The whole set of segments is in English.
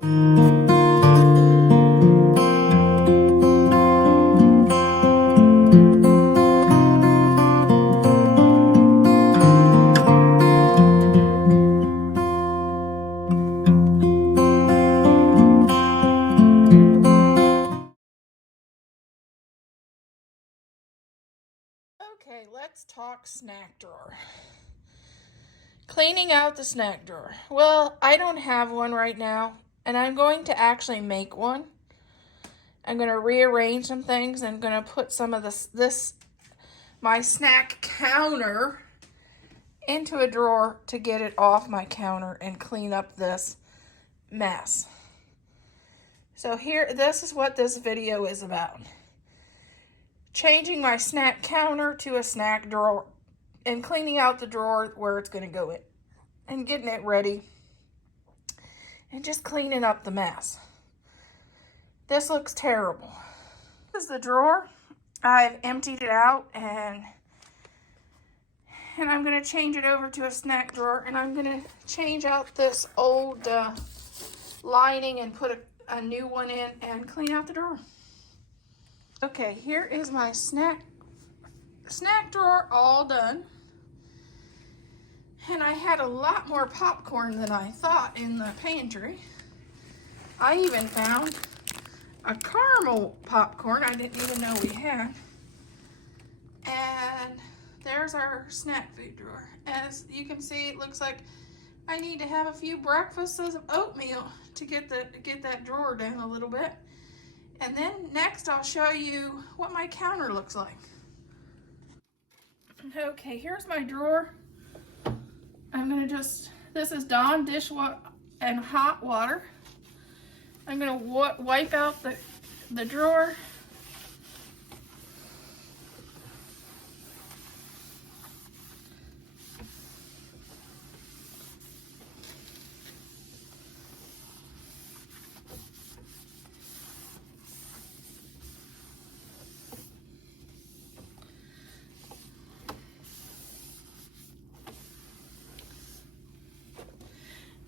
Okay, let's talk snack drawer. Cleaning out the snack drawer. Well, I don't have one right now, and I'm going to actually make one. I'm going to rearrange some things. I'm going to put some of my snack counter into a drawer to get it off my counter and clean up this mess. So this is what this video is about. Changing my snack counter to a snack drawer and cleaning out the drawer where it's going to go in and getting it ready and just cleaning up the mess. This looks terrible. This is the drawer. I've emptied it out and I'm going to change it over to a snack drawer, and I'm going to change out this old lining and put a new one in and clean out the drawer. Okay, here is my snack drawer all done. And I had a lot more popcorn than I thought in the pantry. I even found a caramel popcorn I didn't even know we had. And there's our snack food drawer. As you can see, it looks like I need to have a few breakfasts of oatmeal to get that drawer down a little bit. And then next I'll show you what my counter looks like. Okay, here's my drawer. I'm gonna this is Dawn dishwater and hot water. I'm gonna wipe out the drawer.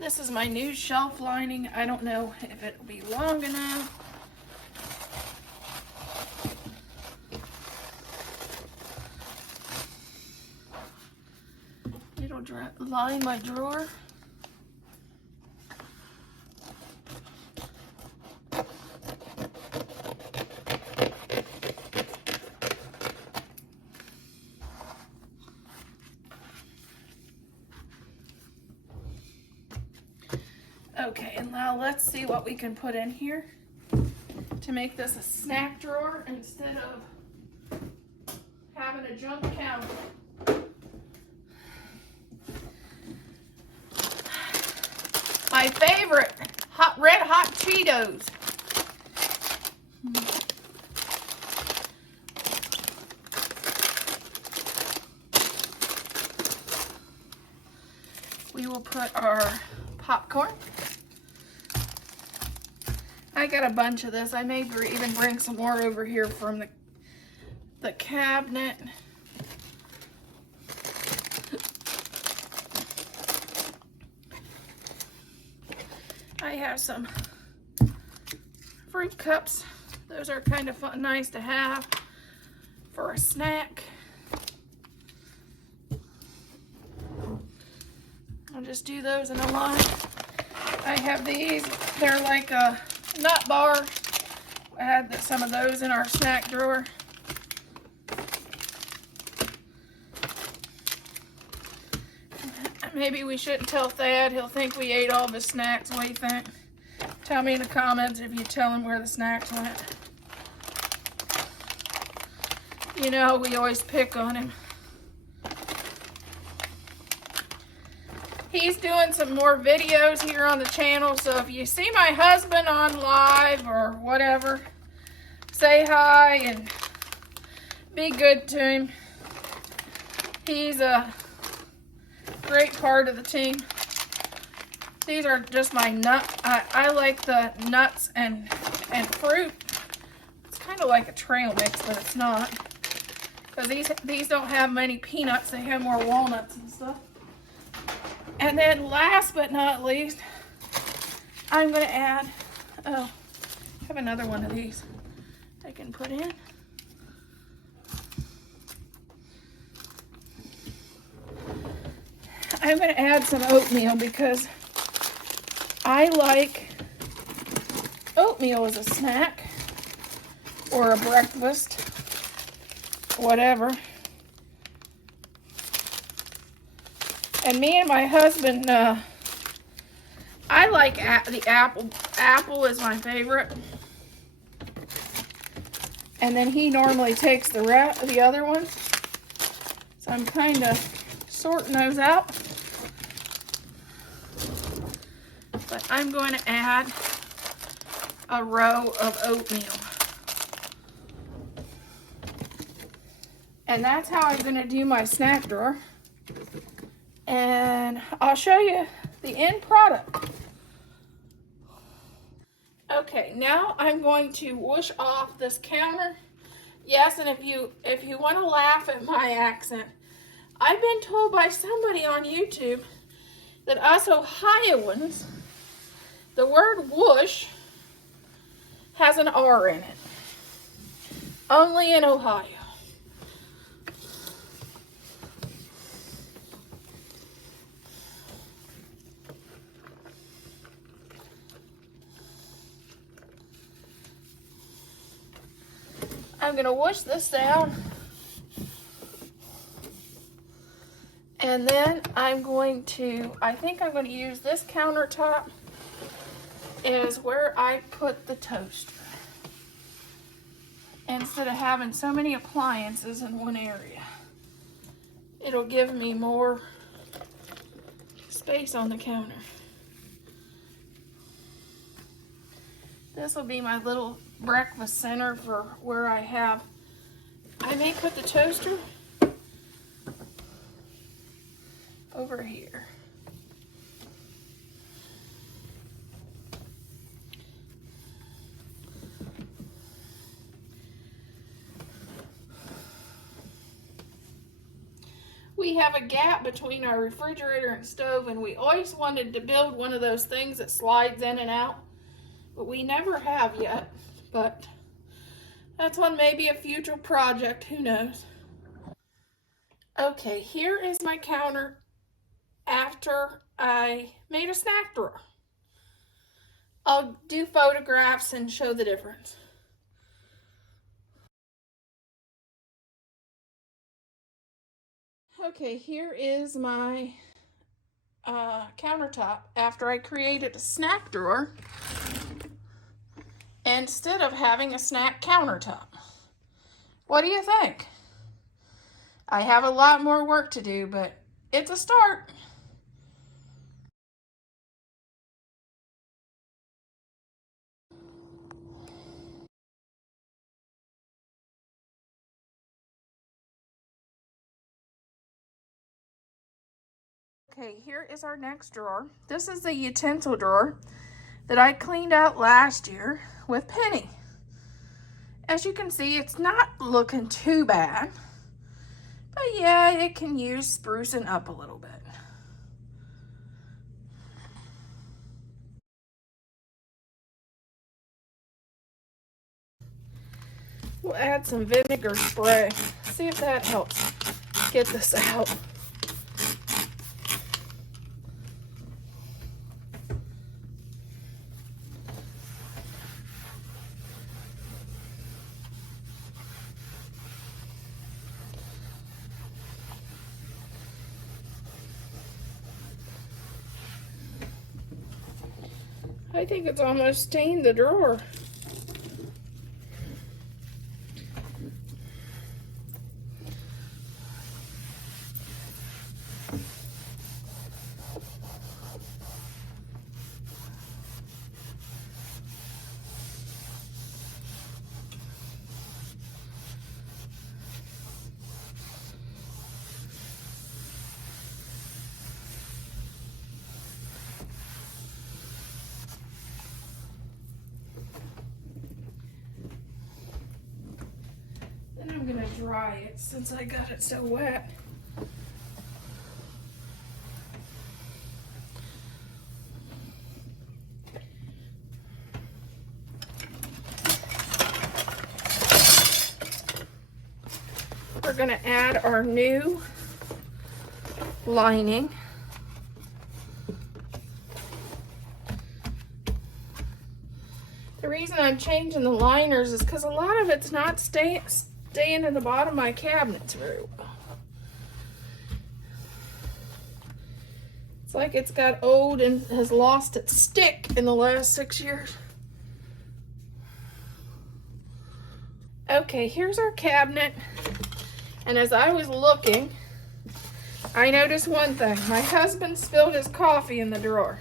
This is my new shelf lining. I don't know if it'll be long enough. It'll line my drawer. Okay, and now let's see what we can put in here to make this a snack drawer instead of having a junk counter. My favorite, red hot Cheetos. We will put our popcorn. I got a bunch of this. I may even bring some more over here from the cabinet. I have some fruit cups. Those are kind of nice to have for a snack. I'll just do those in a line. I have these. They're like a nut bar. I had some of those in our snack drawer. Maybe we shouldn't tell Thad. He'll think we ate all of his snacks. What do you think? Tell me in the comments if you tell him where the snacks went. You know, we always pick on him. He's doing some more videos here on the channel, so if you see my husband on live or whatever, say hi and be good to him. He's a great part of the team. These are just my I like the nuts and fruit. It's kind of like a trail mix, but it's not. Because these don't have many peanuts, they have more walnuts and stuff. And then last but not least, I'm gonna add, oh, I have another one of these I can put in. I'm gonna add some oatmeal because I like oatmeal as a snack or a breakfast, whatever. And me and my husband, I like the apple. Apple is my favorite. And then he normally takes the other ones. So I'm kind of sorting those out. But I'm going to add a row of oatmeal. And that's how I'm going to do my snack drawer. And I'll show you the end product. Okay, now I'm going to whoosh off this counter. Yes, and if you want to laugh at my accent, I've been told by somebody on YouTube that us Ohioans, the word whoosh has an R in it. Only in Ohio. I'm gonna whoosh this down. And then I think I'm going to use this countertop as where I put the toaster. Instead of having so many appliances in one area. It'll give me more space on the counter. This will be my little breakfast center for where I may put the toaster over here. We have a gap between our refrigerator and stove, and we always wanted to build one of those things that slides in and out, but we never have yet. But that's on maybe a future project, who knows. Okay, here is my counter after I made a snack drawer. I'll do photographs and show the difference. Okay, here is my countertop after I created a snack drawer instead of having a snack countertop. What do you think? I have a lot more work to do, but it's a start. Okay, here is our next drawer. This is the utensil drawer that I cleaned out last year with Penny. As you can see, it's not looking too bad, but yeah, it can use sprucing up a little bit. We'll add some vinegar spray. See if that helps get this out. I think it's almost stained the drawer. Then I'm gonna dry it since I got it so wet. going to add our new lining. The reason I'm changing the liners is because a lot of it's not staying in the bottom of my cabinets very well. It's like it's got old and has lost its stick in the last 6 years. Okay, here's our cabinet. And as I was looking, I noticed one thing. My husband spilled his coffee in the drawer.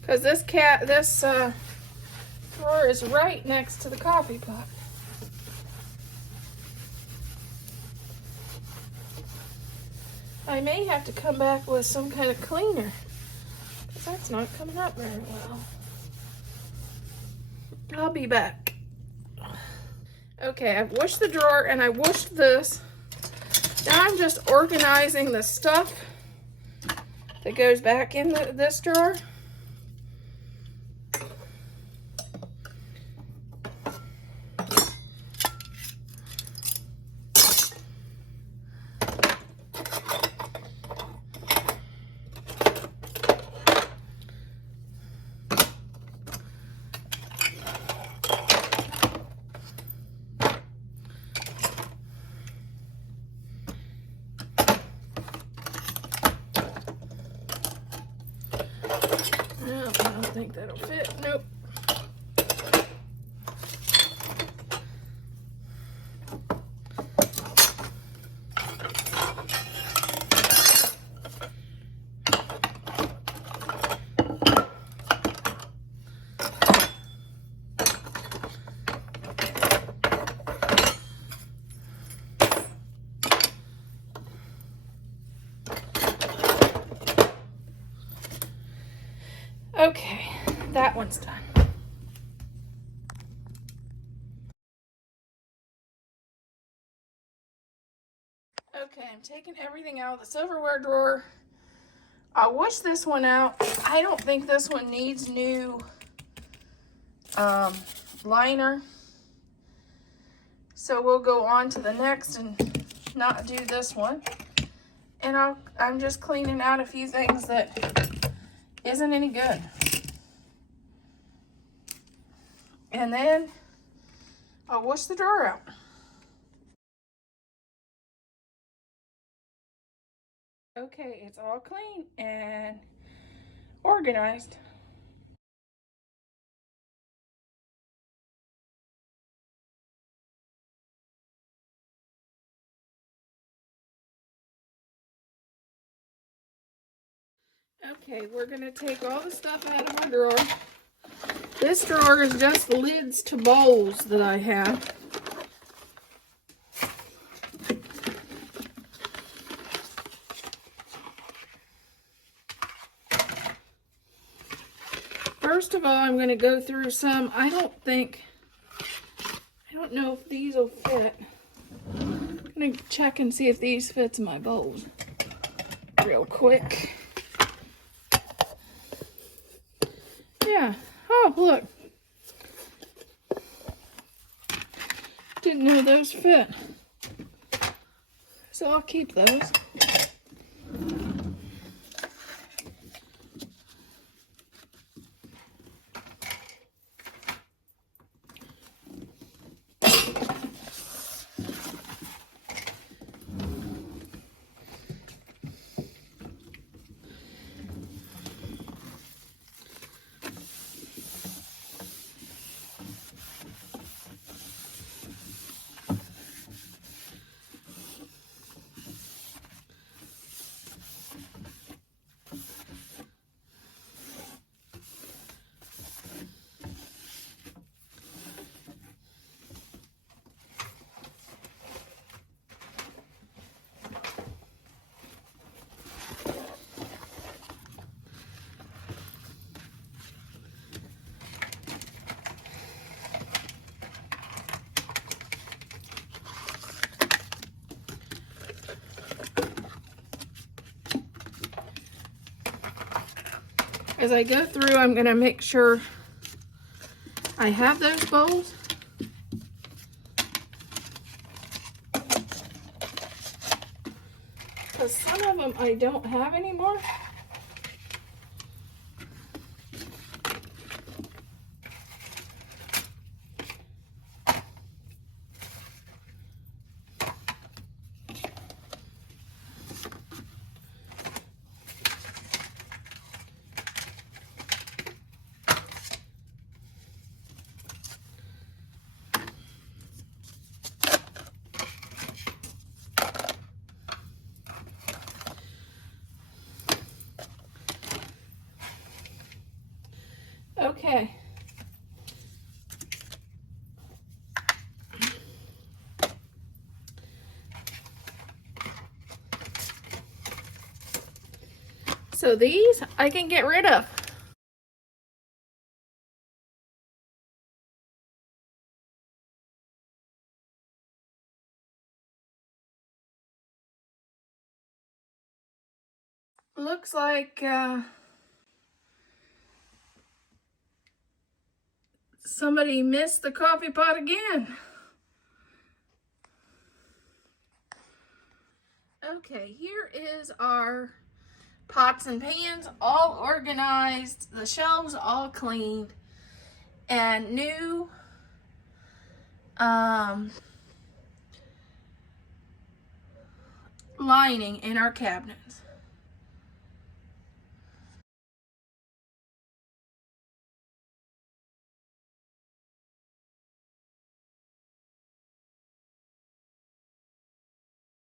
Because this drawer is right next to the coffee pot. I may have to come back with some kind of cleaner, because that's not coming up very well. I'll be back. Okay, I've washed the drawer and I washed this. Now I'm just organizing the stuff that goes back in this drawer. No, I don't think that'll fit. Nope. Okay, that one's done. Okay, I'm taking everything out of the silverware drawer. I'll wash this one out. I don't think this one needs new liner. So we'll go on to the next and not do this one. And I'm just cleaning out a few things that isn't any good. And then I'll wash the drawer out. Okay, it's all clean and organized. Okay, we're gonna take all the stuff out of our drawer. This drawer is just lids to bowls that I have. First of all, I'm going to go through some. I don't know if these will fit. I'm going to check and see if these fits in my bowls real quick. Yeah. Oh, look. Didn't know those fit. So I'll keep those. as I go through, I'm going to make sure I have those bowls. Because some of them I don't have anymore. Okay. So these I can get rid of. Looks like somebody missed the coffee pot again. Okay, here is our pots and pans all organized, the shelves all cleaned, and new lining in our cabinets.